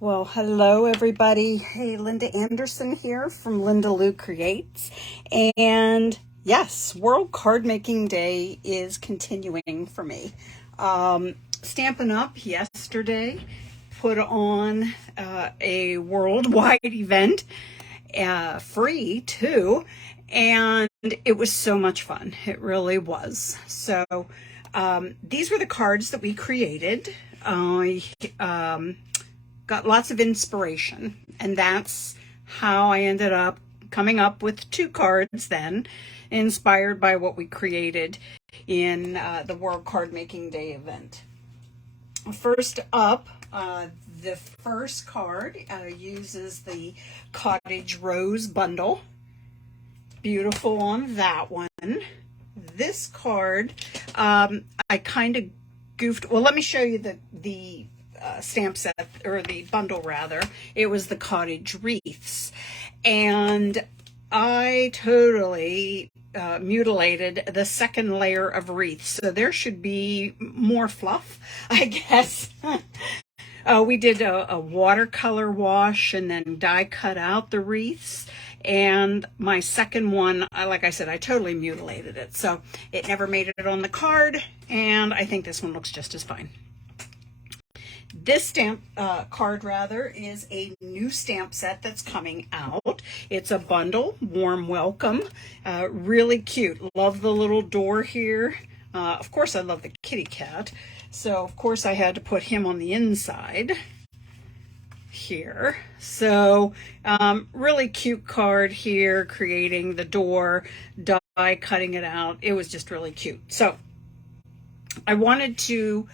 Well, hello everybody. Hey, Linda Anderson here from Linda Lou Creates. And yes, World Card Making Day is continuing for me. Stampin' Up yesterday put on a worldwide event, free too, and it was so much fun. It really was. So these were the cards that we created. I got lots of inspiration, and that's how I ended up coming up with two cards then, inspired by what we created in the World Card Making Day event. First up, the first card uses the Cottage Rose bundle. Beautiful on that one. This card, I kind of goofed. Well, let me show you the stamp set, or the bundle rather. It was the cottage wreaths, and I totally mutilated the second layer of wreaths, so there should be more fluff, I guess. We did a watercolor wash and then die cut out the wreaths, and my second one, like I said, I totally mutilated it, so it never made it on the card, and I think this one looks just as fine. This stamp card rather is a new stamp set that's coming out. It's a bundle, warm welcome, really cute. Love the little door here. Of course I love the kitty cat, so of course I had to put him on the inside here. So really cute card here, creating the door, die cutting it out. It was just really cute. So I wanted to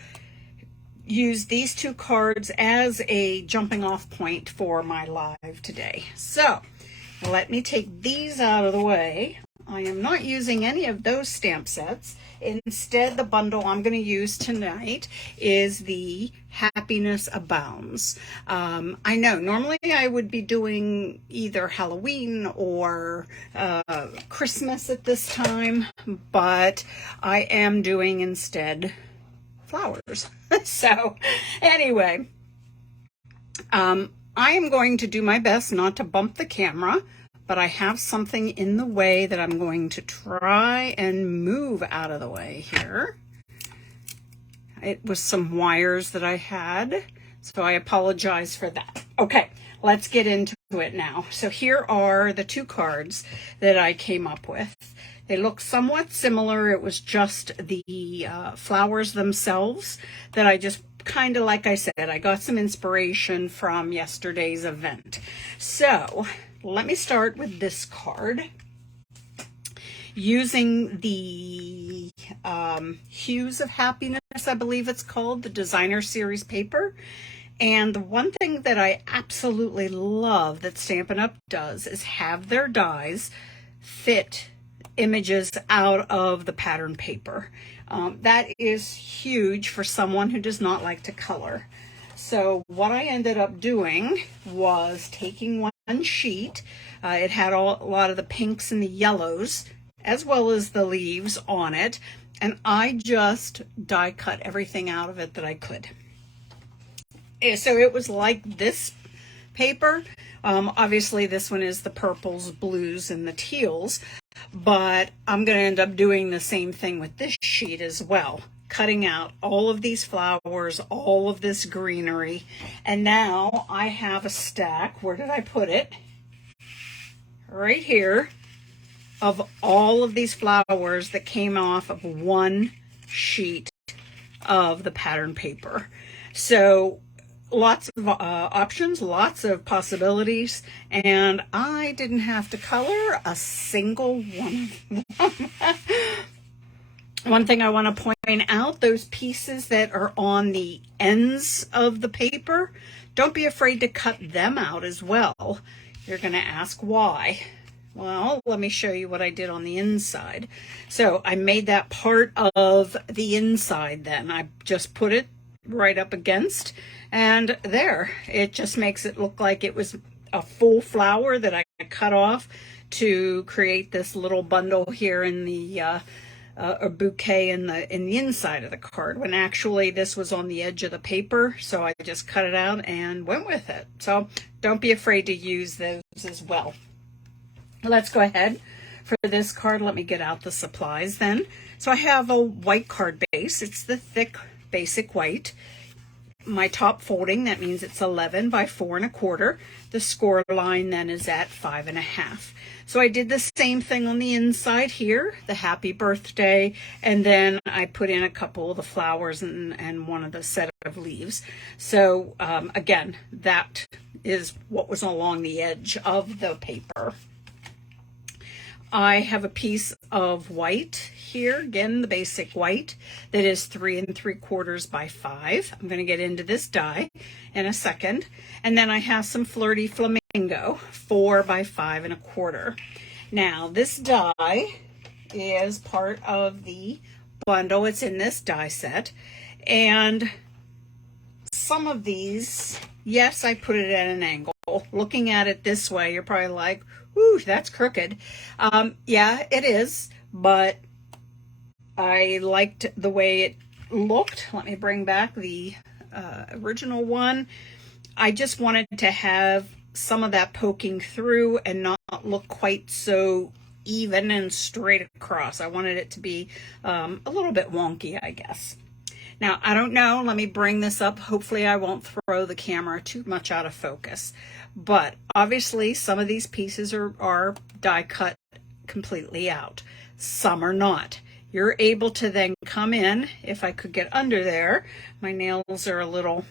use these two cards as a jumping off point for my live today. So let me take these out of the way. I am not using any of those stamp sets. Instead, the bundle I'm going to use tonight is the Happiness Abounds. I know normally I would be doing either Halloween or Christmas at this time, but I am doing instead flowers. So anyway, I am going to do my best not to bump the camera, but I have something in the way that I'm going to try and move out of the way here. It was some wires that I had, so I apologize for that. Okay, let's get into it now. So here are the two cards that I came up with. They look somewhat similar. It was just the flowers themselves that I just kind of, like I said, I got some inspiration from yesterday's event. So let me start with this card. Using the Hues of Happiness, I believe it's called, the designer series paper. And the one thing that I absolutely love that Stampin' Up does is have their dies fit images out of the pattern paper. That is huge for someone who does not like to color. So what I ended up doing was taking one sheet. It had a lot of the pinks and the yellows, as well as the leaves on it, and I just die cut everything out of it that I could. So it was like this paper. Obviously this one is the purples, blues, and the teals, but I'm going to end up doing the same thing with this sheet as well, cutting out all of these flowers, all of this greenery, and now I have a stack. Where did I put it? Right here, of all of these flowers that came off of one sheet of the pattern paper. So lots of options, lots of possibilities, and I didn't have to color a single one of them. One thing I want to point out, those pieces that are on the ends of the paper, don't be afraid to cut them out as well. You're going to ask why. Well, let me show you what I did on the inside. So I made that part of the inside then. I just put it right up against, and there. It just makes it look like it was a full flower that I cut off to create this little bundle here in the a bouquet in the inside of the card, when actually this was on the edge of the paper. So I just cut it out and went with it. So don't be afraid to use those as well. Let's go ahead for this card. Let me get out the supplies then. So I have a white card base. It's the thick basic white. My top folding, that means it's 11 by 4 1/4. The score line then is at 5 1/2. So I did the same thing on the inside here, the happy birthday, and then I put in a couple of the flowers and one of the set of leaves. So again, that is what was along the edge of the paper. I have a piece of white here, again the basic white, that is 3 3/4 by 5. I'm going to get into this die in a second. And then I have some Flirty Flamingo, 4 by 5 1/4. Now this die is part of the bundle. It's in this die set. And some of these, yes, I put it at an angle. Looking at it this way, you're probably like, ooh, that's crooked. Yeah, it is, but I liked the way it looked. Let me bring back the original one. I just wanted to have some of that poking through and not look quite so even and straight across. I wanted it to be a little bit wonky, I guess. Now, I don't know. Let me bring this up. Hopefully I won't throw the camera too much out of focus. But obviously some of these pieces are die cut completely out. Some are not. You're able to then come in, if I could get under there. My nails are a little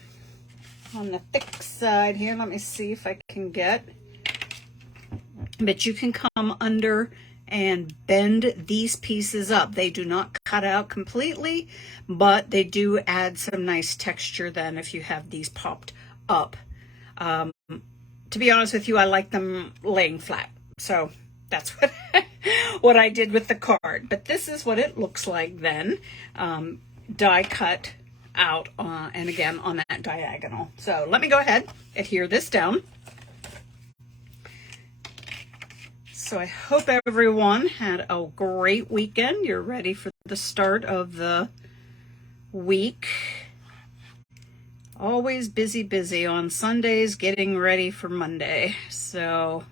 on the thick side here. Let me see if I can get. But you can come under and bend these pieces up. They do not cut out completely, but they do add some nice texture then if you have these popped up. To be honest with you, I like them laying flat. So that's what, what I did with the card. But this is what it looks like then, die cut out and again on that diagonal. So let me go ahead, adhere this down. So I hope everyone had a great weekend. You're ready for the start of the week. Always busy, busy on Sundays, getting ready for Monday. So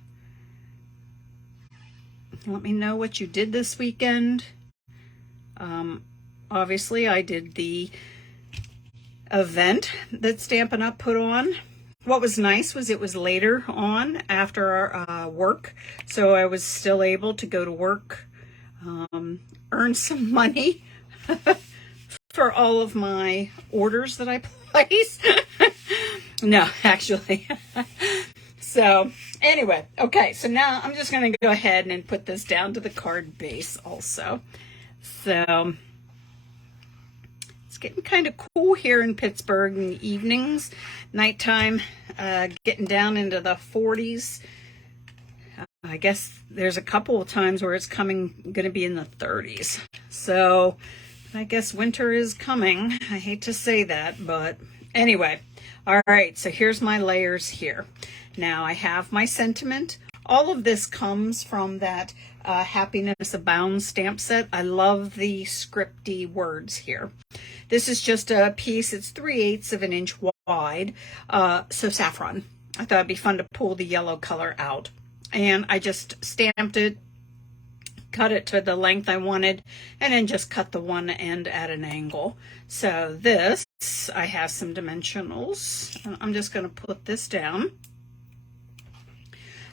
let me know what you did this weekend. Obviously, I did the event that Stampin' Up put on. What was nice was it was later on after our work, so I was still able to go to work, earn some money for all of my orders that I placed. No, actually. So anyway, okay, so now I'm just going to go ahead and put this down to the card base also. So it's getting kind of cool here in Pittsburgh in the evenings. Nighttime, getting down into the 40s. I guess there's a couple of times where it's going to be in the 30s. So I guess winter is coming. I hate to say that, but anyway. All right, so here's my layers here. Now I have my sentiment. All of this comes from that Happiness Abound stamp set. I love the scripty words here. This is just a piece. It's 3/8 of an inch wide. So saffron. I thought it'd be fun to pull the yellow color out. And I just stamped it, cut it to the length I wanted, and then just cut the one end at an angle. So this, I have some dimensionals. I'm just going to put this down,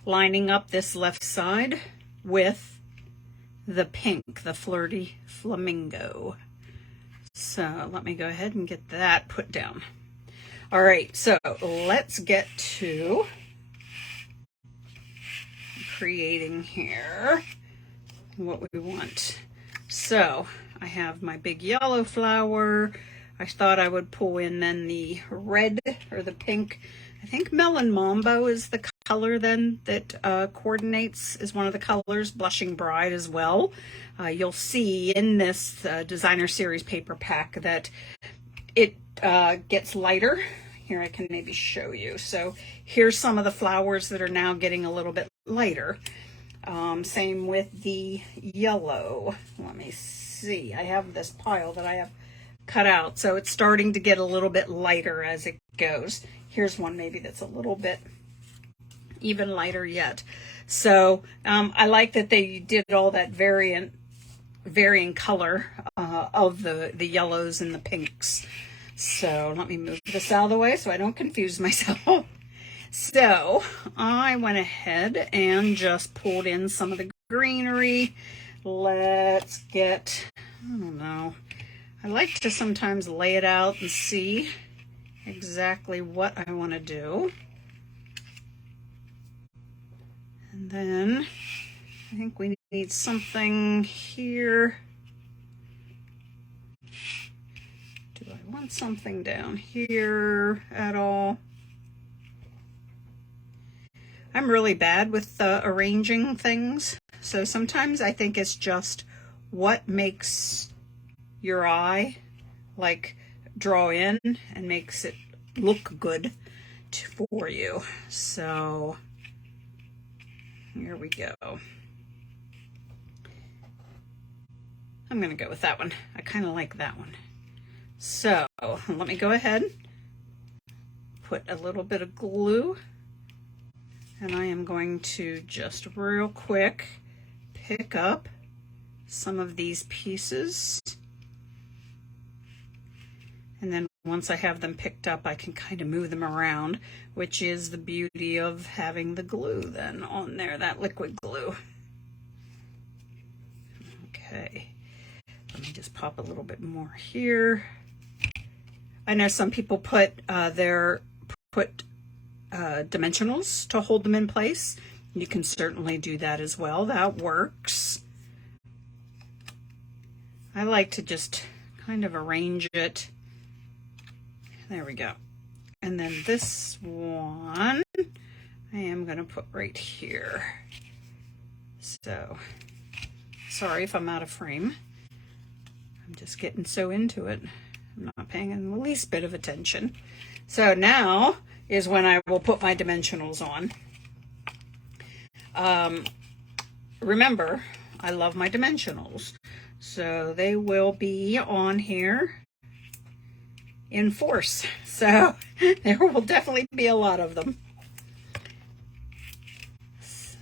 lining up this left side with the pink, the Flirty Flamingo. So let me go ahead and get that put down. All right, so let's get to creating here what we want. So I have my big yellow flower. I thought I would pull in then the red or the pink. I think Melon Mambo is the color then that coordinates, is one of the colors. Blushing Bride as well. You'll see in this designer series paper pack that it gets lighter. Here I can maybe show you. So here's some of the flowers that are now getting a little bit lighter. Same with the yellow. Let me see. I have this pile that I have cut out, so it's starting to get a little bit lighter as it goes. Here's one maybe that's a little bit even lighter yet. So I like that they did all that varying color of the yellows and the pinks. So let me move this out of the way so I don't confuse myself. So I went ahead and just pulled in some of the greenery. Let's get, I don't know, I like to sometimes lay it out and see exactly what I want to do. And then I think we need something here. Do I want something down here at all? I'm really bad with arranging things. So sometimes I think it's just what makes your eye like draw in and makes it look good for you. So here we go. I'm going to go with that one. I kind of like that one. So let me go ahead, put a little bit of glue, and I am going to just real quick pick up some of these pieces. And then once I have them picked up, I can kind of move them around, which is the beauty of having the glue then on there, that liquid glue. Okay, let me just pop a little bit more here. I know some people put dimensionals to hold them in place. You can certainly do that as well. That works. I like to just kind of arrange it. There we go. And then this one I am going to put right here. So, sorry if I'm out of frame. I'm just getting so into it. I'm not paying the least bit of attention. So now is when I will put my dimensionals on. Remember, I love my dimensionals. So they will be on here in force. So there will definitely be a lot of them. So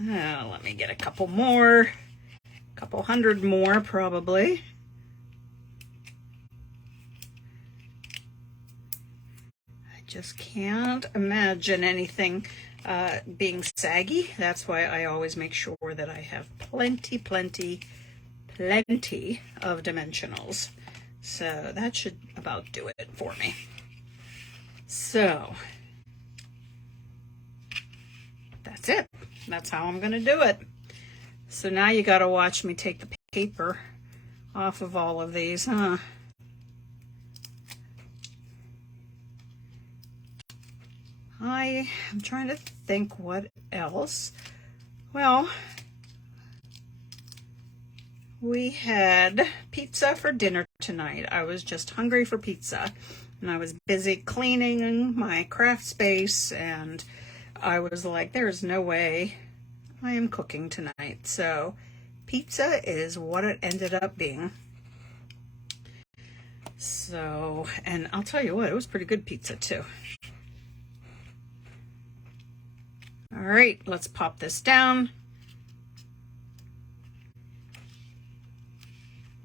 let me get a couple more, a couple hundred more probably. I just can't imagine anything being saggy. That's why I always make sure that I have plenty of dimensionals. So that should about do it for me. So that's it. That's how I'm going to do it. So now you got to watch me take the paper off of all of these, huh? I am trying to think what else. Well, we had pizza for dinner tonight. I was just hungry for pizza, and I was busy cleaning my craft space, and I was like, there's no way I am cooking tonight. So pizza is what it ended up being. So, and I'll tell you what, it was pretty good pizza too. All right, let's pop this down.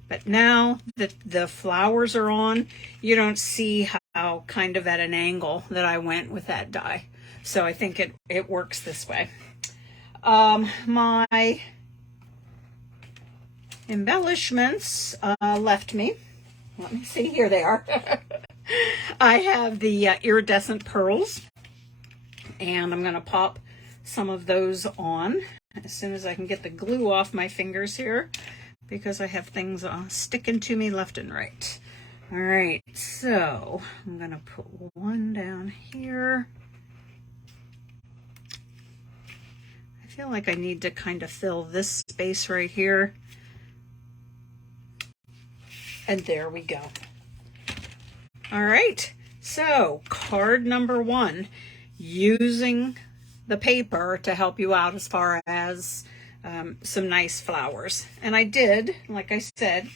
But now that the flowers are on, you don't see how kind of at an angle that I went with that die. So I think it works this way. My embellishments left me. Let me see, here they are. I have the iridescent pearls, and I'm going to pop some of those on as soon as I can get the glue off my fingers here, because I have things sticking to me left and right. All right, so I'm going to put one down here. I feel like I need to kind of fill this space right here. And there we go. All right, so card number one, using the paper to help you out as far as some nice flowers. And I did, like I said,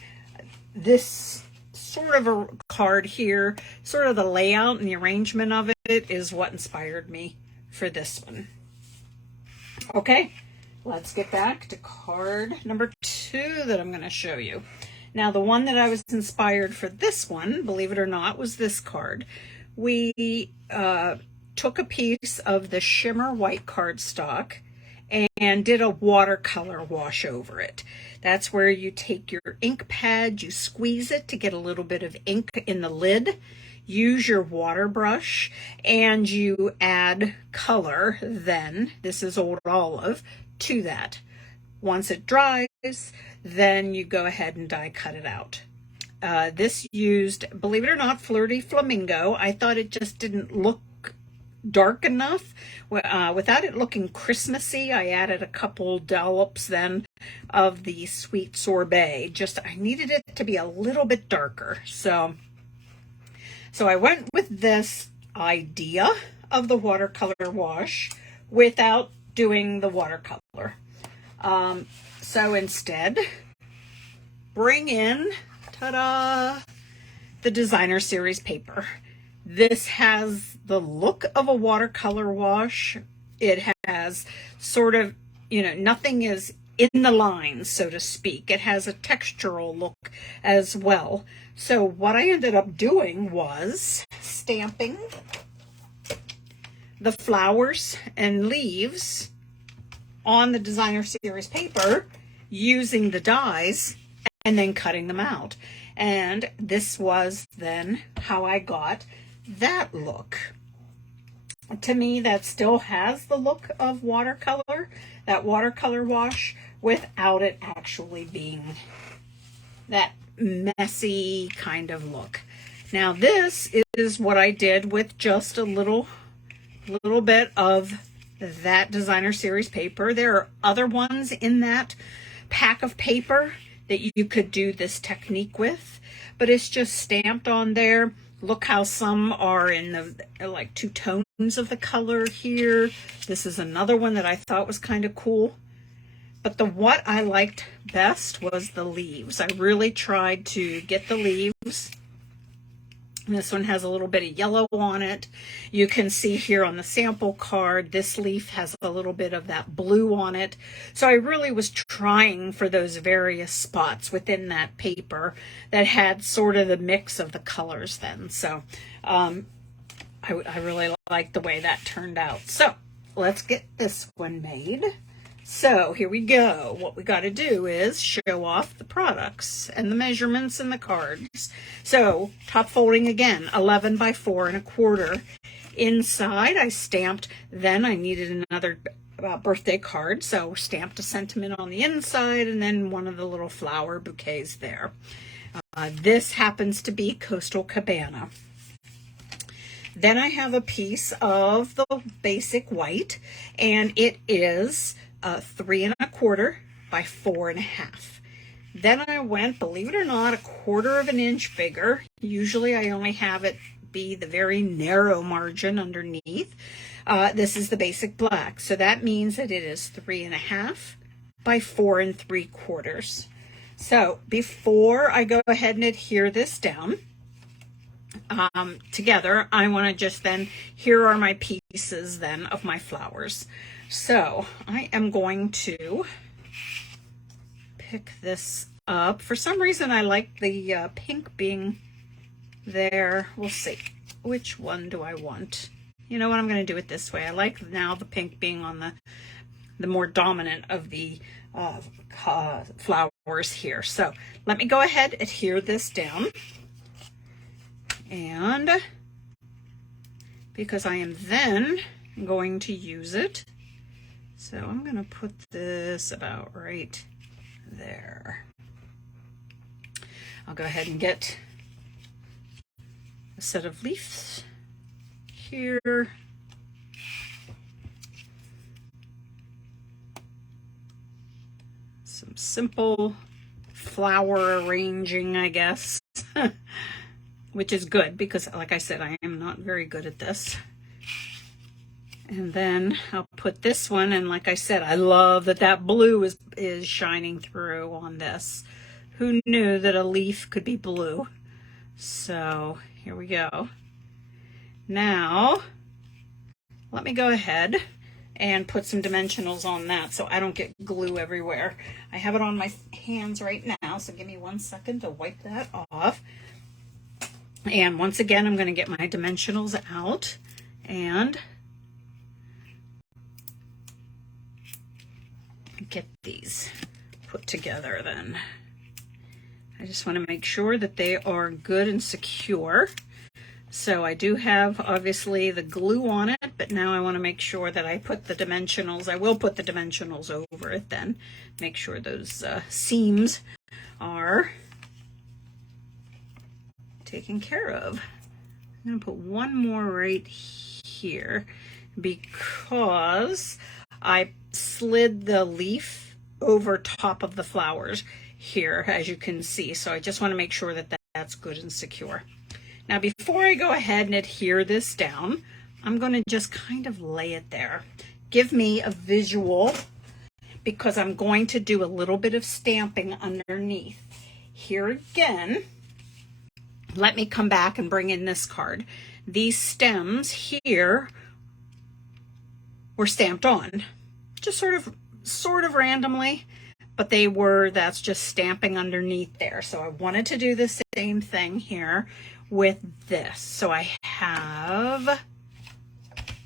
this sort of a card here, sort of the layout and the arrangement of it is what inspired me for this one. Okay, let's get back to card number 2 that I'm going to show you. Now, the one that I was inspired for this one, believe it or not, was this card. We took a piece of the shimmer white cardstock and did a watercolor wash over it. That's where you take your ink pad, you squeeze it to get a little bit of ink in the lid, use your water brush, and you add color then, this is Old Olive, to that. Once it dries, then you go ahead and die cut it out. This used, believe it or not, Flirty Flamingo. I thought it just didn't look dark enough. Without it looking Christmassy, I added a couple dollops then of the Sweet Sorbet. Just, I needed it to be a little bit darker. So I went with this idea of the watercolor wash without doing the watercolor. So instead, bring in, ta-da, the Designer Series paper. This has the look of a watercolor wash. It has sort of, you know, nothing is in the lines, so to speak. It has a textural look as well. So what I ended up doing was stamping the flowers and leaves on the Designer Series paper using the dies and then cutting them out. And this was then how I got that look. To me, that still has the look of watercolor, that watercolor wash, without it actually being that messy kind of look. Now this is what I did with just a little bit of that Designer Series paper. There are other ones in that pack of paper that you could do this technique with, but it's just stamped on there. Look how some are in the like 2 tones of the color here. This is another one that I thought was kind of cool. But what I liked best was the leaves. I really tried to get the leaves. This one has a little bit of yellow on it. You can see here on the sample card, this leaf has a little bit of that blue on it. So I really was trying for those various spots within that paper that had sort of the mix of the colors then. So I really like the way that turned out. So let's get this one made. So here we go. What we got to do is show off the products and the measurements and the cards. So top folding again, 11 by 4 1/4. Inside I stamped, then I needed another birthday card. So stamped a sentiment on the inside and then one of the little flower bouquets there. This happens to be Coastal Cabana. Then I have a piece of the basic white, and it is 3 1/4 by 4 1/2. Then I went, believe it or not, 1/4 inch bigger. Usually I only have it be the very narrow margin underneath. This is the basic black. So that means that it is 3 1/2 by 4 3/4. So before I go ahead and adhere this down together, I want to just then, here are my pieces then of my flowers. So I am going to pick this up. For some reason, I like the pink being there. We'll see. Which one do I want? You know what? I'm going to do it this way. I like now the pink being on the more dominant of the flowers here. So let me go ahead, adhere this down. And because I am then going to use it, so I'm going to put this about right there. I'll go ahead and get a set of leaves here. Some simple flower arranging, I guess, which is good because, like I said, I am not very good at this. And then I'll put this one, and like I said, I love that that blue is shining through on this. Who knew that a leaf could be blue? So here we go. Now, let me go ahead and put some dimensionals on that so I don't get glue everywhere. I have it on my hands right now, so give me 1 second to wipe that off. And once again, I'm going to get my dimensionals out and get these put together then. I just want to make sure that they are good and secure. So I do have obviously the glue on it, but now I want to make sure that I put the dimensionals. I will put the dimensionals over it then. Make sure those seams are taken care of. I'm going to put one more right here because I slid the leaf over top of the flowers here, as you can see. So I just want to make sure that that's good and secure. Now, before I go ahead and adhere this down, I'm going to just kind of lay it there. Give me a visual because I'm going to do a little bit of stamping underneath. Here again, let me come back and bring in this card. These stems here were stamped on, just sort of randomly, but that's just stamping underneath there. So I wanted to do the same thing here with this. So I have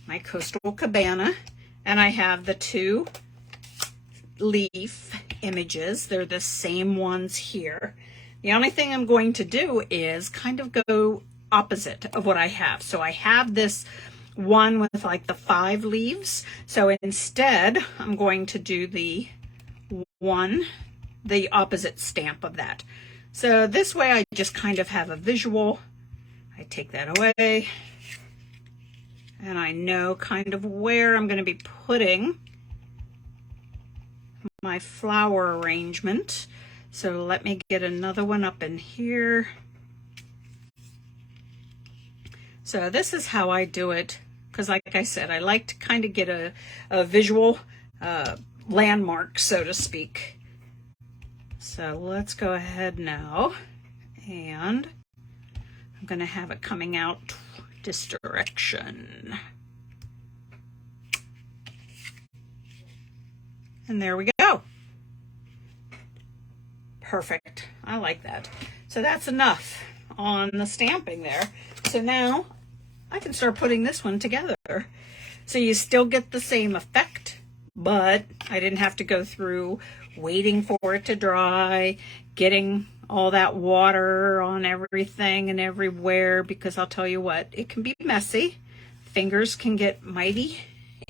my Coastal Cabana and I have the two leaf images. They're the same ones here. The only thing I'm going to do is kind of go opposite of what I have. So I have this one with like the 5 leaves. So instead, I'm going to do the opposite stamp of that. So this way I just kind of have a visual. I take that away and I know kind of where I'm going to be putting my flower arrangement. So let me get another one up in here. So this is how I do it, because like I said, I like to kind of get a visual landmark, so to speak. So let's go ahead now, and I'm going to have it coming out this direction. And there we go. Perfect. I like that. So that's enough on the stamping there. So now I can start putting this one together. So you still get the same effect, but I didn't have to go through waiting for it to dry, getting all that water on everything and everywhere, because I'll tell you what, it can be messy. Fingers can get mighty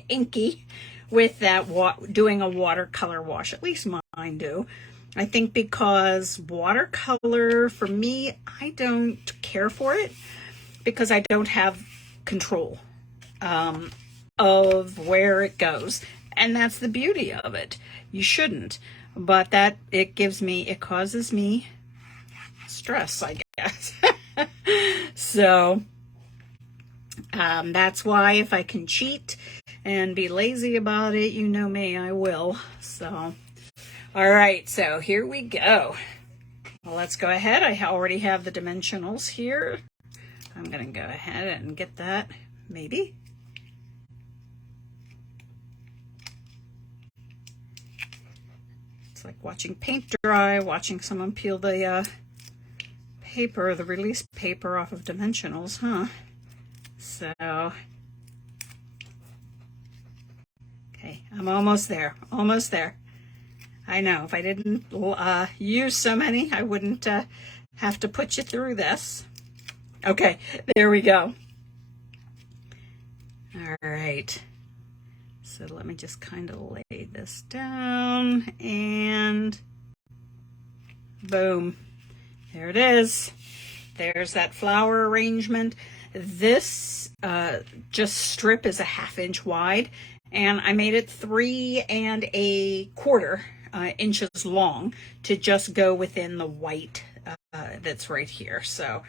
inky with that doing a watercolor wash. At least mine do. I think because watercolor, for me, I don't care for it because I don't have control of where it goes. And that's the beauty of it. You shouldn't. But it causes me stress, I guess. So that's why if I can cheat and be lazy about it, you know me, I will. So, all right, so here we go. Well, let's go ahead. I already have the dimensionals here. I'm going to go ahead and get that, maybe. It's like watching paint dry, watching someone peel the paper, the release paper off of dimensionals, huh? So, okay, I'm almost there, almost there. I know, if I didn't use so many, I wouldn't have to put you through this. Okay, there we go. All right. So let me just kind of lay this down and boom. There it is. There's that flower arrangement. This just strip is a 1/2 inch wide, and I made it 3 1/4 inches long to just go within the white that's right here. So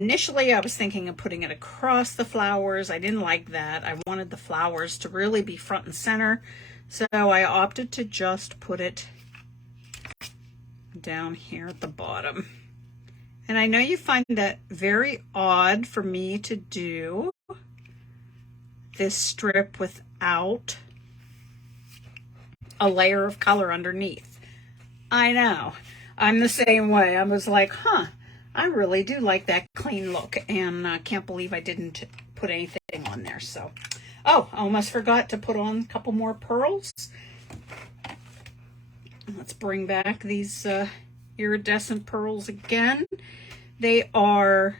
Initially, I was thinking of putting it across the flowers. I didn't like that. I wanted the flowers to really be front and center. So I opted to just put it down here at the bottom. And I know you find that very odd for me to do this strip without a layer of color underneath. I know. I'm the same way. I was like, huh, I really do like that clean look, and I can't believe I didn't put anything on there. So, oh, I almost forgot to put on a couple more pearls. Let's bring back these iridescent pearls again. They are,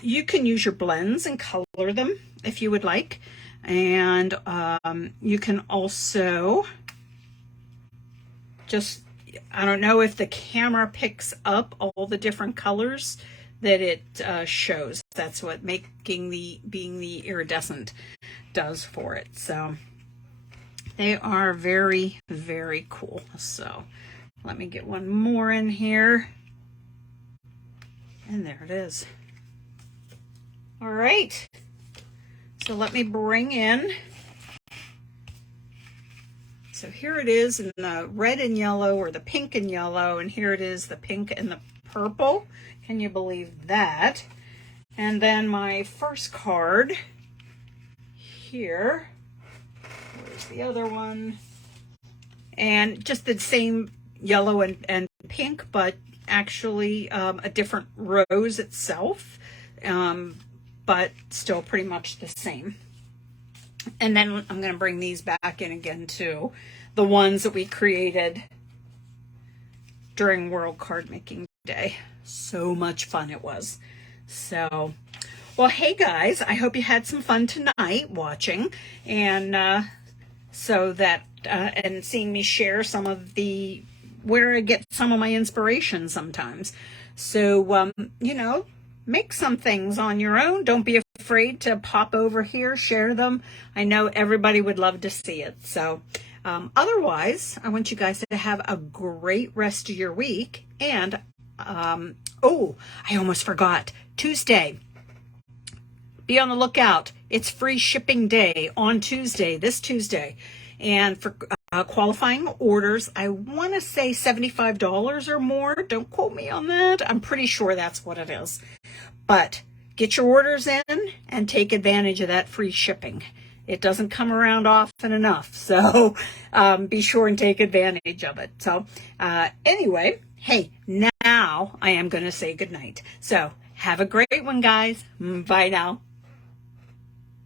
you can use your blends and color them if you would like. And you can also just, I don't know if the camera picks up all the different colors that it shows. That's what being the iridescent does for it. So they are very, very cool. So let me get one more in here. And there it is. All right. So let me bring in. So here it is in the red and yellow, or the pink and yellow, and here it is the pink and the purple. Can you believe that? And then my first card here. Where's the other one? And just the same yellow and pink, but actually a different rose itself, but still pretty much the same. And then I'm going to bring these back in again too, the ones that we created during World Card Making Day. So much fun it was. So, well, hey guys, I hope you had some fun tonight watching, and so that and seeing me share some of the where I get some of my inspiration sometimes. So, you know, make some things on your own. Don't be afraid to pop over here, share them. I know everybody would love to see it. So otherwise, I want you guys to have a great rest of your week. And, oh, I almost forgot. Tuesday. Be on the lookout. It's free shipping day on Tuesday, this Tuesday. And for qualifying orders, I want to say $75 or more. Don't quote me on that. I'm pretty sure that's what it is. But get your orders in and take advantage of that free shipping. It doesn't come around often enough. So be sure and take advantage of it. So anyway, hey, now I am going to say goodnight. So have a great one, guys. Bye now.